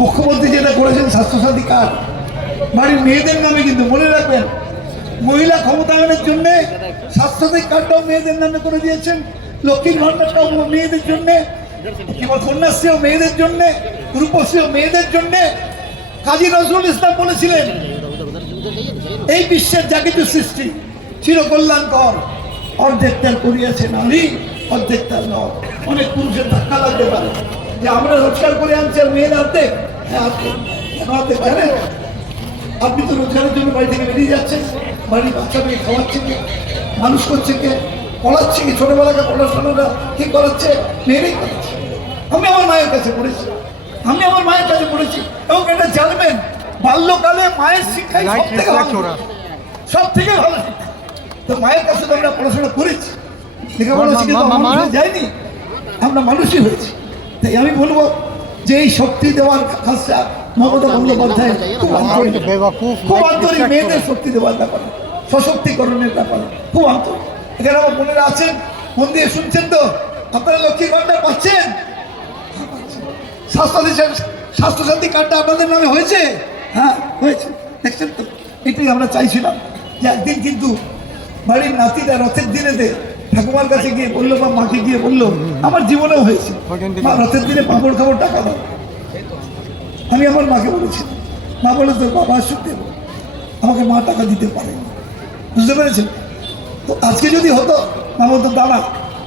মুখ্যমন্ত্রী যেটা করেছেন স্বাস্থ্যসাথী কার্ড বাড়ির মেয়েদের নামে, কিন্তু মনে রাখবেন মহিলা ক্ষমতায়নের জন্য স্বাস্থ্যসাথী কার্ডটাও মেয়েদের নামে করে দিয়েছেন, লক্ষ্মীর ভান্ডারটাও মেয়েদের জন্য, কেবল কন্যাশ্রীও মেয়েদের জন্য, রূপশ্রীও মেয়েদের জন্য। কাজী নজরুল ইসলাম বলেছিলেন এই বিশ্বের যা কিছু সৃষ্টি চিরকল্যাণকর, অর্ধেক তার করিয়াছে নারী, অর্ধেক তার নয়। অনেক পুরুষের ধাক্কা লাগতে পারে যে আমরা রোজগার করে আনছি আর মেয়েরা অর্ধেক। হ্যাঁ অর্ধেক জানেন, আপনি তো রোজগারের জন্য বাড়ি থেকে বেরিয়ে যাচ্ছেন, বাড়ির বাচ্চা মেয়ে খাওয়াচ্ছে কে, মানুষ করছে কে, পড়াচ্ছে কি, ছোটবেলাকে পড়াশোনাটা কি করাচ্ছে, মেয়েরাই করাচ্ছে। আমি আমার মায়ের কাছে পড়েছি, এবং এটা জানবেন বাল্যকালে মায়ের শিক্ষাই সব থেকে ভালো শিক্ষা। তো মায়ের কাছে তো আমরা পড়াশোনা করেছি, লেখাপড়া শিখে তো মানুষ যায়নি, আমরা মানুষই হয়েছি। তাই আমি বলবো যে এই শক্তি দেওয়ার কাজটা মমতা বন্দ্যোপাধ্যায় খুব আন্তরিক, মেয়েদের শক্তি দেওয়ার ব্যাপারে, সশক্তিকরণের ব্যাপারে খুব আন্তরিক। এখানে আমার বোনেরা আছেন, মন দিয়ে শুনছেন তো, আপনারা লক্ষ্মীর ভান্ডার পাচ্ছেন, স্বাস্থ্যসাথী কার্ডটা আপনাদের নামে হয়েছে? হ্যাঁ হয়েছে, দেখছেন তো। এটাই আমরা চাইছিলাম যে একদিন কিন্তু বাড়ির নাতিটা রথের দিনেতে ঠাকুমার কাছে গিয়ে বললো বা মাকে গিয়ে বললো, আমার জীবনেও হয়েছে, মা রথের দিনে পাঁপড় খাবো, টাকা দাও। আমি আমার মাকে বলেছিলাম, মা বলে তোর বাবা আসুক দেবো, আমাকে মা টাকা দিতে পারেনি, বুঝতে পেরেছেন তো। আজকে যদি হতো মা বলতো দাঁড়া,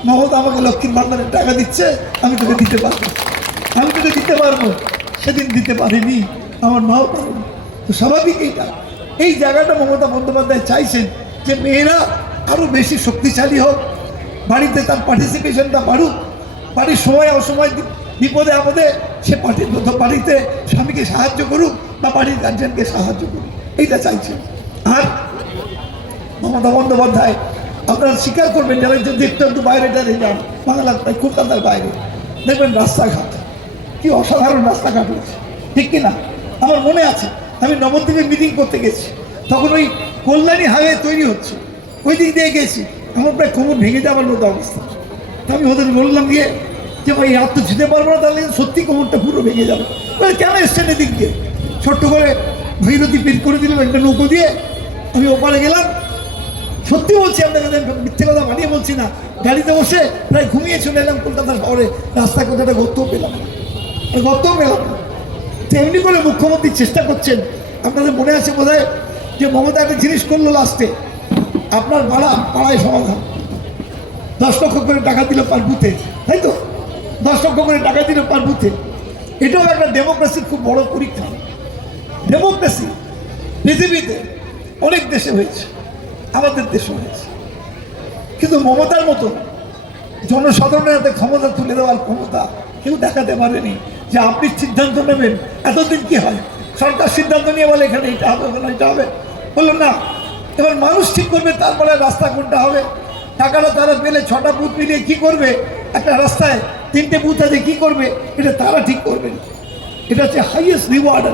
মমতা আমাকে লক্ষ্মীর ভান্ডারের টাকা দিচ্ছে, আমি তোকে দিতে পারবো, আমি তোকে দিতে পারবো। সেদিন দিতে পারিনি, আমার মাও পারেনি। তো স্বাভাবিক এইটা, এই জায়গাটা মমতা বন্দ্যোপাধ্যায় চাইছেন যে মেয়েরা আরও বেশি শক্তিশালী হোক, বাড়িতে তার পার্টিসিপেশনটা বাড়ুক, বাড়ির সময় অসময় বিপদে আপদে সে বাড়িতে স্বামীকে সাহায্য করুক বা বাড়ির গার্জেনকে সাহায্য করুক, এইটা চাইছেন। আর মমতা বন্দ্যোপাধ্যায় আপনারা স্বীকার করবেন, যারা যদি একটু বাইরেটা যান, বাংলার কলকাতার বাইরে দেখবেন রাস্তাঘাট কি অসাধারণ রাস্তাঘাট হয়েছে, ঠিক কিনা? আমার মনে আছে আমি নবদ্বীপে মিটিং করতে গেছি, তখন ওই কল্যাণী হাইওয়ে তৈরি হচ্ছে, ওই দিক দিয়ে গেছি, আমার প্রায় কোমর ভেঙে যাওয়ার মতো অবস্থা। আমি ওদের বললাম গিয়ে যে ভাই হাত তো ছুতে পারবো না, তাহলে সত্যি কোমরটা পুরো ভেঙে যাবে। কেন এসছেন এদিক দিয়ে? ছোট্ট করে ভৈরতী পিট করে দিলাম একটা নৌকো দিয়ে, আমি ওপারে গেলাম। সত্যি বলছি আপনাকে, মিথ্যে কথা বানিয়ে বলছি না, গাড়িতে বসে প্রায় ঘুমিয়ে চলে এলাম কলকাতা শহরে, রাস্তায় কোথাটা গর্তও পেলাম না। তো এমনি করে মুখ্যমন্ত্রী চেষ্টা করছেন। আপনাদের মনে আছে বোধহয় যে মমতা একটা জিনিস করলো লাস্টে, আপনার পাড়ায় সমাধান, 10 লক্ষ করে টাকা দিল পার বুথে, তাই তো? 10 লক্ষ করে টাকা দিল পার বুথে। এটাও একটা ডেমোক্রেসির খুব বড় পরীক্ষা। ডেমোক্রেসি পৃথিবীতে অনেক দেশে হয়েছে, আমাদের দেশে হয়েছে, কিন্তু মমতার মতো জনসাধারণের হাতে ক্ষমতা তুলে দেওয়ার ক্ষমতা কেউ দেখাতে পারেনি। যে আপনি সিদ্ধান্ত নেবেন, এতদিন কি হয়, সরকার সিদ্ধান্ত নিয়ে বলে এখানে এটা হবে, ওখানে এটা হবে, বললো না, এবার মানুষ ঠিক করবে, তারপরে রাস্তা কোনটা হবে। টাকাটা তারা পেলে 6টা বুথ মিলিয়ে কী করবে, একটা রাস্তায় 3টে বুথ আছে, কী করবে, এটা তারা ঠিক করবেন। এটা হচ্ছে highest reward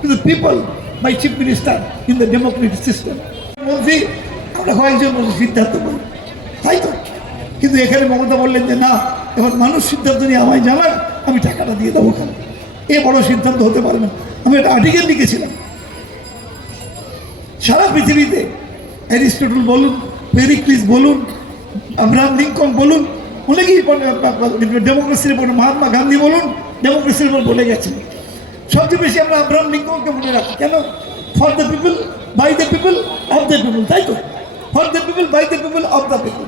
to the people by chief minister in the democratic system. মন্ত্রী আমরা কয়েকজন সিদ্ধান্ত বলি, তাই তো? কিন্তু এখানে মমতা বললেন যে না, এবার মানুষ সিদ্ধান্ত নিয়ে আমায় জানাক, আমি টাকাটা দিয়ে দেবো। ওখানে এ বড় সিদ্ধান্ত হতে পারে না। আমি একটা আর্টিকেল লিখেছিলাম, সারা পৃথিবীতে অ্যারিস্টটল বলুন, পেরিক্লিস বলুন, আব্রাহাম লিঙ্কন বলুন, অনেকেই ডেমোক্রেসির উপর, মহাত্মা গান্ধী বলুন, ডেমোক্রেসির উপর বলে গেছেন। সবচেয়ে বেশি আমরা আব্রাহাম লিঙ্কনকে মনে রাখি কেন? For the people, by the people, of the people, তাই তো? For the people, by the people, of the people.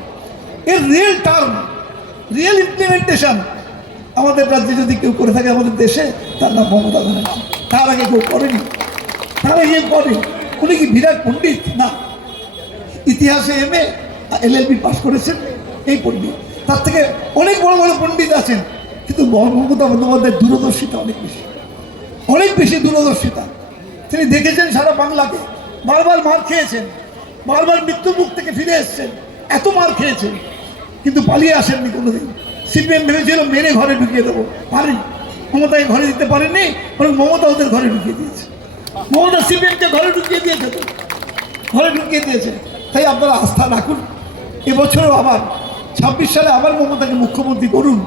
এর রিয়েল টার্ম, রিয়েল ইমপ্লিমেন্টেশন আমাদের রাজ্যে যদি কেউ করে থাকে আমাদের দেশে, তার নাম মমতা ব্যানার্জি। তার আগে কেউ করেনি, তার আগে করে। উনি কি বিরাট পণ্ডিত? না, ইতিহাসে MA LLB পাস করেছেন এই পণ্ডিত। তার থেকে অনেক বড় বড় পণ্ডিত আছেন, কিন্তু মমতা বন্দ্যোপাধ্যায়ের দূরদর্শিতা অনেক বেশি, অনেক বেশি দূরদর্শিতা। তিনি দেখেছেন সারা বাংলাকে, বারবার মার খেয়েছেন, বারবার মৃত্যুর মুখ থেকে ফিরে এসছেন, এত মার খেয়েছেন, কিন্তু পালিয়ে আসেননি কোনোদিন। CPM ভেবেছিল মেরে ঘরে ঢুকিয়ে দেবো, পারেনি। মমতাকে ঘরে দিতে পারেননি, বরং মমতা ওদের ঘরে ঢুকিয়ে দিয়েছে। মমতা CPMকে ঘরে ঢুকিয়ে দিয়েছে, তো ঘরে ঢুকিয়ে দিয়েছে। তাই আপনারা আস্থা রাখুন, এবছরও আবার 26 সালে আবার মমতাকে মুখ্যমন্ত্রী করুন।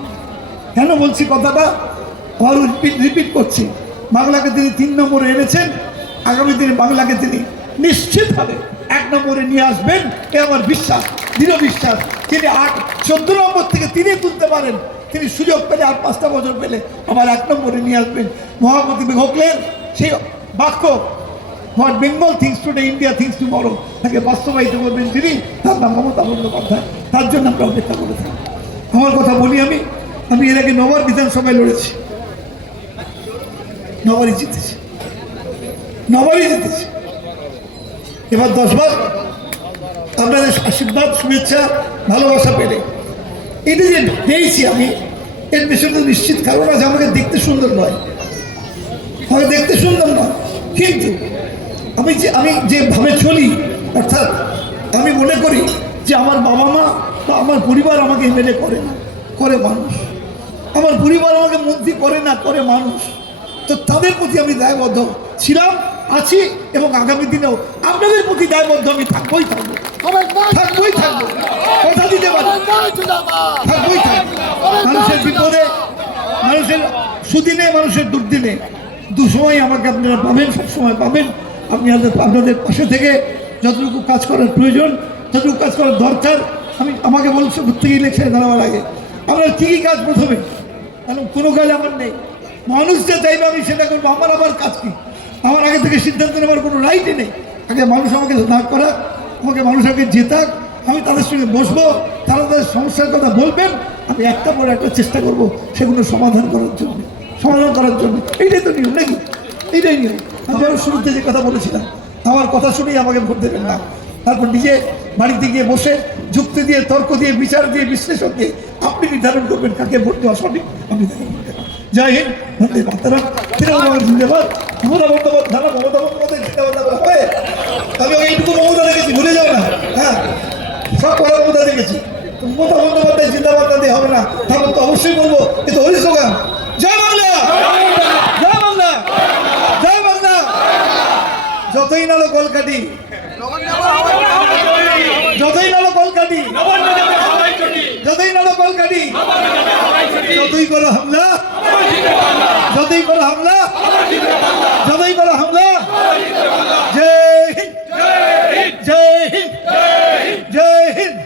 কেন বলছি কথাটা, আবার রিপিট করছি, বাংলাকে তিনি 3 নম্বরে এনেছেন। আগামী দিনে বাংলাকে তিনি নিশ্চিতভাবে 1 নম্বরে নিয়ে আসবেন, এ আমার বিশ্বাস, দৃঢ় বিশ্বাস। তিনি 14 নম্বর থেকে তিনি তুলতে পারেন। তিনি সুযোগ পেলে আর 5টা বছর পেলে আবার 1 নম্বরে নিয়ে আসবেন। মহামতি গোখলের সেই বাক্য, what Bengal things today India things tomorrow, তাকে বাস্তবায়িত করবেন যিনি, তার নাম মমতা বন্দ্যোপাধ্যায়। তার জন্য আমরা অপেক্ষা করে থাকি। আমার কথা বলি, আমি এর আগে 9বার বিধানসভায় লড়েছি, 9বারই জিতেছি, 9বারই জিতেছি। এবার 10বার আপনাদের আশীর্বাদ, শুভেচ্ছা, ভালোবাসা পেলে এটা যে পেয়েছি আমি, এর পেছনে নিশ্চিত কারণ আছে। আমাকে দেখতে সুন্দর নয়, আমাকে দেখতে সুন্দর নয়, কিন্তু আমি যেভাবে চলি, অর্থাৎ আমি মনে করি যে আমার বাবা মা বা আমার পরিবার আমাকে এমএলএ করে না, করে মানুষ। আমার পরিবার আমাকে মন্ত্রী করে না, করে মানুষ। তো তাদের প্রতি আমি দায়বদ্ধ ছিলাম, আছি, এবং আগামী দিনেও আপনাদের প্রতি দায়বদ্ধ আমি থাকবোই থাকবো, থাকবোই থাকবো, কথা দিতে পারি, থাকবোই থাকবো। মানুষের বিপদে, মানুষের সুদিনে, মানুষের দুর্দিনে, দুসময় আমাকে আপনারা পাবেন, সবসময় পাবেন। আপনি আপনাদের পাশে থেকে যতটুকু কাজ করার প্রয়োজন, যতটুকু কাজ করার দরকার, আমাকে বলছে প্রত্যেক ইলেকশনে দাঁড়াবার আগে আপনার কী কী কাজ প্রথমে, কারণ কোনো কাজ আমার নেই। মানুষ যে চাইবে আমি সেটা করবো, আমার কাজ কি? আমার আগে থেকে সিদ্ধান্ত নেওয়ার কোনো রাইটই নেই। আগে মানুষ আমাকে দাঁড় করাক, আমাকে মানুষ আগে জেতাক, আমি তাদের সঙ্গে বসবো, তারা তাদের সমস্যার কথা বলবেন, আমি একটা পর একটা চেষ্টা করব সেগুলো সমাধান করার জন্য, এইটাই তো নিয়ম নাকি? এইটাই নিয়ম। আমি আরও শুরুতে যে কথা বলেছিলাম, আমার কথা শুনেই আমাকে ভোট দেবেন না। তারপর নিজে বাড়িতে গিয়ে বসে যুক্তি দিয়ে, তর্ক দিয়ে, বিচার দিয়ে, বিশ্লেষণ দিয়ে আপনি নির্ধারণ করবেন কাকে ভোট দেওয়া সঠিক। আমি জয় হিন্দ, বন্দে মাতরম, তৃণমূল জিন্দাবাদ, মমতা বন্দ্যোপাধ্যায়, মমতা বন্দ্যোপাধ্যায় জিন্দাবাদ। আমি এইটুকু মমতা দেখেছি, ভুলে যাও না। হ্যাঁ, সব কথা মমতা দেখেছি। মমতা বন্দ্যোপাধ্যায় জিন্দাবাদ না দিয়ে হবে না, তারপর তো অবশ্যই বলবো এ তো হরি স্লোগান, জয় বাংলা, জয় বাংলা, জয় বাংলা। যতই নালো কলকাতি, যতই নালো কলকাতি, যতই নালো কলকাতি, যতই করো হামলা, যতই করো হামলা, যতই করো হামলা। জয় হিন্দ, জয় হিন্দ, জয় হিন্দ।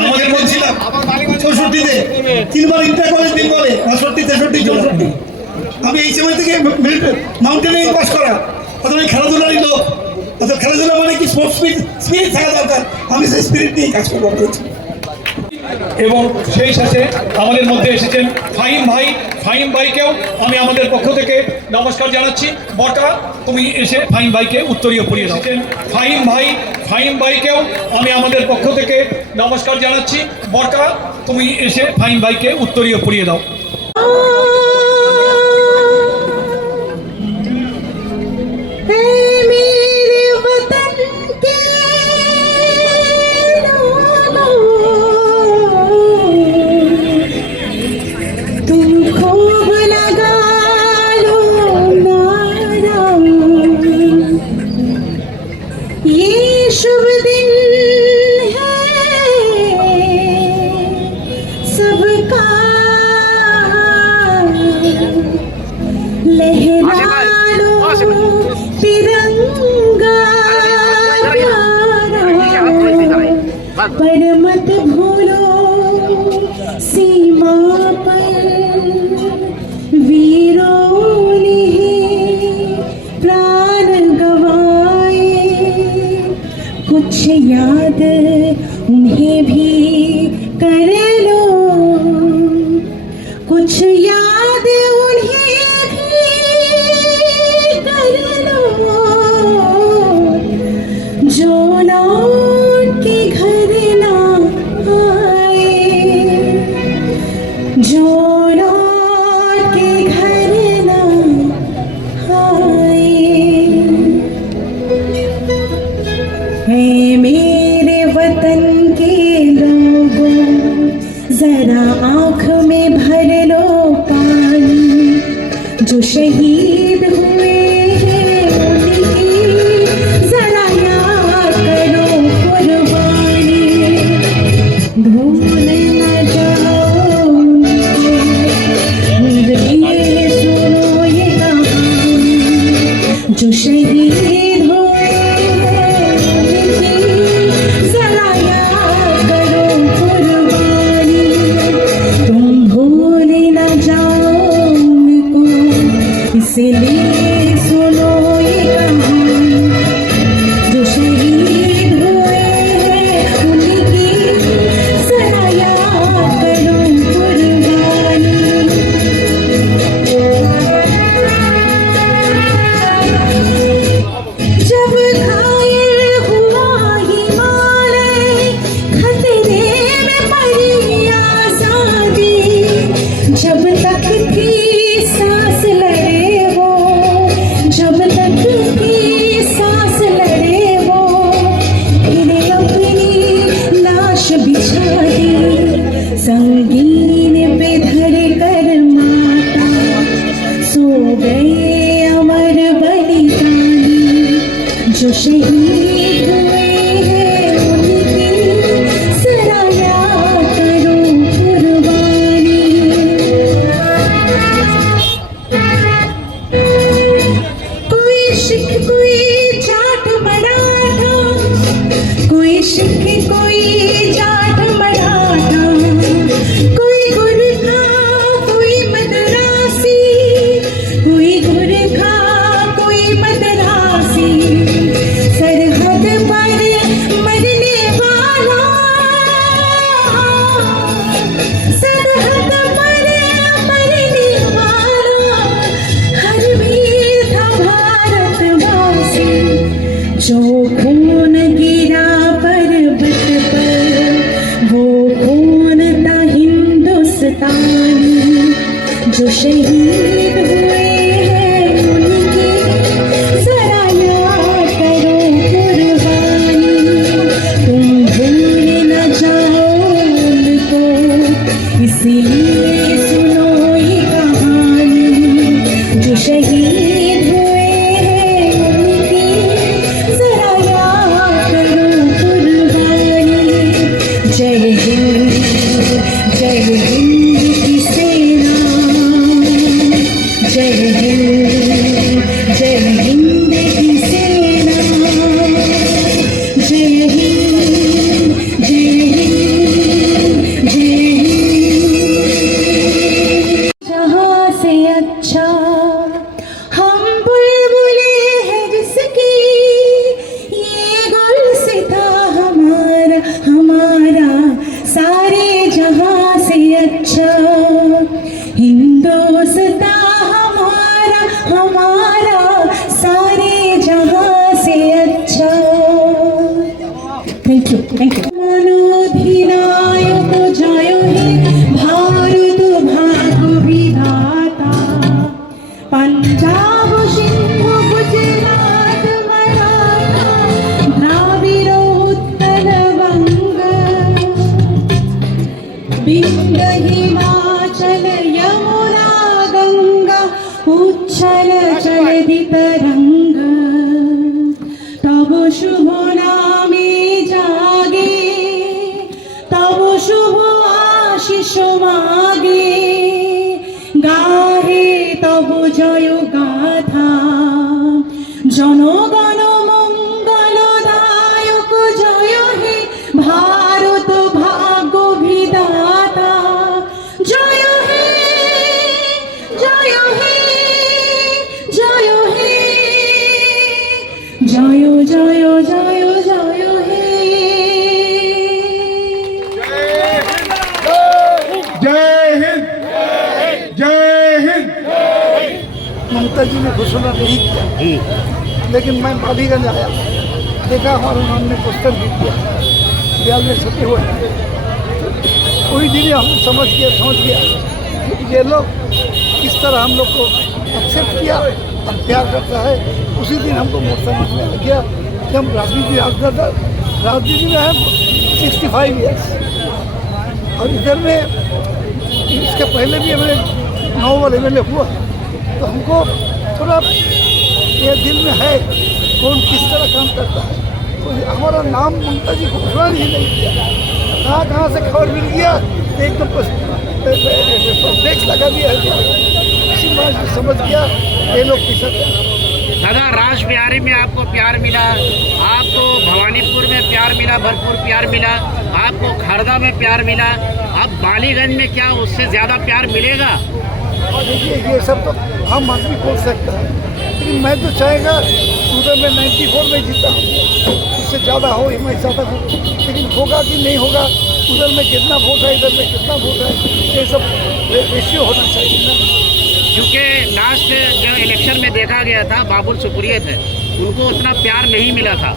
আমাদের বলছিলাম 64-তে 3বার ইন্টার কলেজ বেঙ্গলে, 62, 63, 64। আমি এই সময় থেকে মাউন্টেনিং পাস করা, অথবা আমি খেলাধুলারই লোক। অর্থাৎ খেলাধুলা মানে কি, স্পোর্টস স্পিরিট থাকা দরকার। আমি সেই স্পিরিট নিয়ে কাজ করবো। এবং সেই সাথে আমাদের মধ্যে এসেছেন ফাহিম ভাইকেও আমি আমাদের পক্ষ থেকে নমস্কার জানাচ্ছি। বটা, তুমি এসে ফাহিম ভাইকে উত্তরীয় পড়িয়ে দাও। ফাহিম ভাইকেও আমি আমাদের পক্ষ থেকে নমস্কার জানাচ্ছি। বটা, তুমি এসে ফাহিম ভাইকে উত্তরীয় পড়িয়ে দাও। शुभ दिन है सबका, लहरा लो तिरंगा प्यारा, पर मत भूलो सीमा पर वीरों ने प्राण गवाए। कुछ याद उन्हें भी कर लो, कुछ याद उन्हें भी कर लो, जो लौट के घर ना आए, जो लौट के घर ना आए। है मेरे वतन के लोगों, जरा आँख में भर लो पानी, जो शहीद हुए हैं उनकी जरा याद करो कुर्बानी। भूल न जाओ उनको, इसलिए सुनो ये कहानी, जो शहीद हुए हैं उनकी जरा याद करो कुर्बानी। जब घायल हुआ हिमालय, खतरे में पड़ी आजादी, जब तक थी सांस लड़े वो, जब तक थी सांस लड़े वो, इन्हें अपनी लाश बिछा दी, संगीन पे धर कर माता, सो गए अमर बलिदानी, जो शहीद हुए हैं उनकी जरा याद करो कुर्बानी। कोई सिख कोई जाट मराठा, कोई सिख कोई जाट मराठा, कोई गुरखा कोई मद्रासी, कोई गुरखा कोई मद्रासी, सरहद पर मरने वाला, सरहद पर मरने वाला, हर वीर था भारतवासी, जो खून गिरा पर्वत पर, वो खून था हिंदुस्तानी, जो शहीद हुए हैं उनकी जरा याद करो कुर्बानी। तुम भूल न जाओ उनको, इसलिए सुनो ये कहानी, जो शहीद हुए हैं उनकी जरा याद करो कुर्बानी। जय हिंद की सेना, जय हिंद की सेना, जय हिंद, जय हिंद, जय हिंद। जहाँ से अच्छा हम बुलबुले हैं जिसकी, ये गुलसिता हमारा हमारा, सारे जहाँ से अच्छा हिंदुस्ता हमारा हमारा, सारे जहाँ से अच्छा। Thank you, thank you. मनोधिनायक जय हे भारत भाग्य विधाता, पंजाब सिंधु गुजरात मराठा, द्राविड़ उत्कल बंग, विंध्य हिमाचल यमुना गंगा, उच्छल जलधि तरंग, तब शुभ नामे जागे, तब शुभ आशीष मागे, गाहे तब जय गाथा, जनगण मंगलदायक जय हे भारत भाग्य विधाता, जय हे, जय हे, जय हे, जय जय जय जय हे। जय हिंद, जय हिंद। ममता जी ने घोषणा नहीं किया, लेकिन मैं बालीगंज आया, देखा और उन्होंने पुस्तक भी किया, ब्याज में छपे हुए हैं। कोई दिन हम समझ गया कि ये लोग किस तरह हम लोग को एक्सेप्ट किया और प्यार करता है। उसी दिन हमको समझने लग गया कि हम राजनीति में हैं 65 ईयर्स, और इधर में इसके पहले भी हमें 9 वाले MLA हुआ, तो हमको थोड़ा ये दिल में है कौन किस तरह काम करता है। तो हमारा नाम ममता जी को घोषणा ही नहीं किया, कहाँ से खबर मिल गया, एकदम टैक्स लगा दिया है। इसी बात से समझ गया ये लोग किस दादा राज बिहारी में आपको प्यार मिला, आपको भवानीपुर में प्यार मिला, भरपूर प्यार मिला, आपको खरदा में प्यार मिला, अब बालीगंज में क्या उससे ज़्यादा प्यार मिलेगा? देखिए ये सब तो आम आदमी बोल सकता है, लेकिन मैं तो चाहेगा उधर में 94 में जीता हूँ, इससे ज़्यादा हो मैं चाहता हूँ, लेकिन होगा कि नहीं होगा, उधर में कितना वोट है इधर में कितना वोट है, ये सब रेशियो होना चाहिए ना। क्योंकि लास्ट जो इलेक्शन में देखा गया था बाबुल सुप्रिय थे, उनको उतना प्यार नहीं मिला था,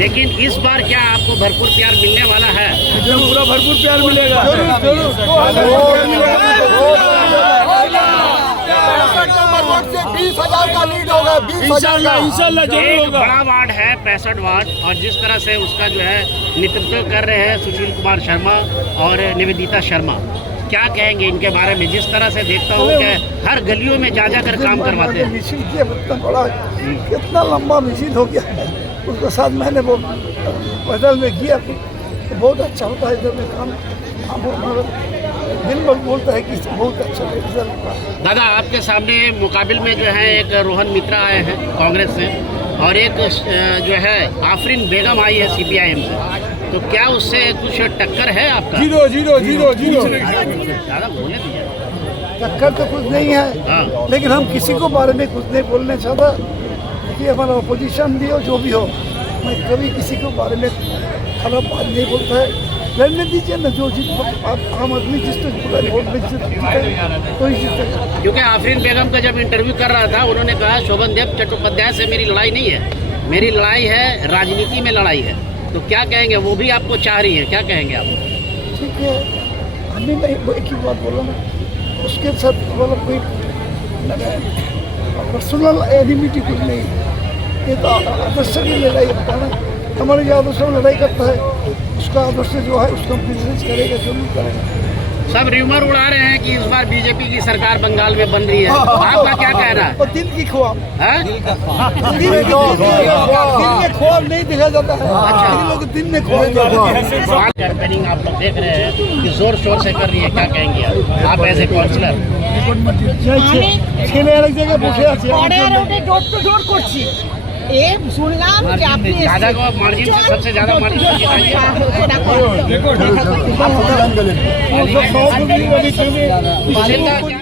लेकिन इस बार क्या आपको भरपूर प्यार मिलने वाला है? पूरा भरपूर प्यार मिलेगा। इंशाल्लाह जरूर एक होगा। बड़ा वार्ड है 65 वार्ड, और जिस तरह से उसका जो है नेतृत्व कर रहे हैं सुशील कुमार शर्मा और निवेदिता शर्मा, क्या कहेंगे इनके बारे में? जिस तरह से देखता हूँ कि हर गलियों में जा कर काम करवाते हैं। मिছিল किया इतना बड़ा, कितना लंबा मिছিল हो गया, उसके साथ मैंने वो पैदल में किया तो बहुत अच्छा होता है इधर में काम। दिन भर बोलता है कि बहुत अच्छा रिजल्ट हुआ। दादा, आपके सामने मुकाबिल में जो है एक रोहन मित्रा आए हैं कांग्रेस से, और एक जो है आफरीन बेगम आई है CPIM से, तो क्या उससे कुछ टक्कर है आपका? Zero zero zero zero. दादा बोले दीजिए। टक्कर तो कुछ नहीं है, हाँ। लेकिन हम किसी को बारे में कुछ नहीं बोलना चाहता कि हमारा अपोजिशन भी हो जो भी हो, मैं कभी किसी को बारे में खराब बात नहीं बोलता है। लड़ने दीजिए ना, जो जीत आम आदमी जिसको वोट में जीतेगा कोई जीतेगा। क्योंकि आफरीन बेगम का जब इंटरव्यू कर रहा था, उन्होंने कहा शोभन देव चट्टोपाध्याय से मेरी लड़ाई नहीं है, मेरी लड़ाई है राजनीति में लड़ाई है। तो क्या कहेंगे, वो भी आपको चाह रही है, क्या कहेंगे आप? ठीक है, हमें नहीं एक ही बात बोला ना, उसके साथ वाला कोई पर्सनल एनिमिटी कुछ नहीं, ये तो आदर्श की लड़ाई करता है ना। हमारे जो आदर्श में लड़ाई करता है, उसका आदर्श जो है उसका बिजनेस करेगा, जरूर करेगा। सब र्यूमर उड़ा रहे हैं कि इस बार बीजेपी की सरकार बंगाल में बन रही है, आपका क्या कहना है? और दिल की ख्वाब, हाँ? दिन में ख्वाब नहीं देखा जाता है, इन लोग दिन में ख्वाब। कैंपेनिंग आप लोग देख रहे हैं कि जोर शोर से कर रही है, क्या कहेंगे आप एज ए काउंसलर? ছেলে আরেক জায়গায় বসে আছে, পরে ওটা ডোর টু ডোর করছি। এ শুনলাম যে আপনি ज्यादा को मार्जिन से सबसे ज्यादा मार्जिन से जिताइए। দেখো चिंता क्या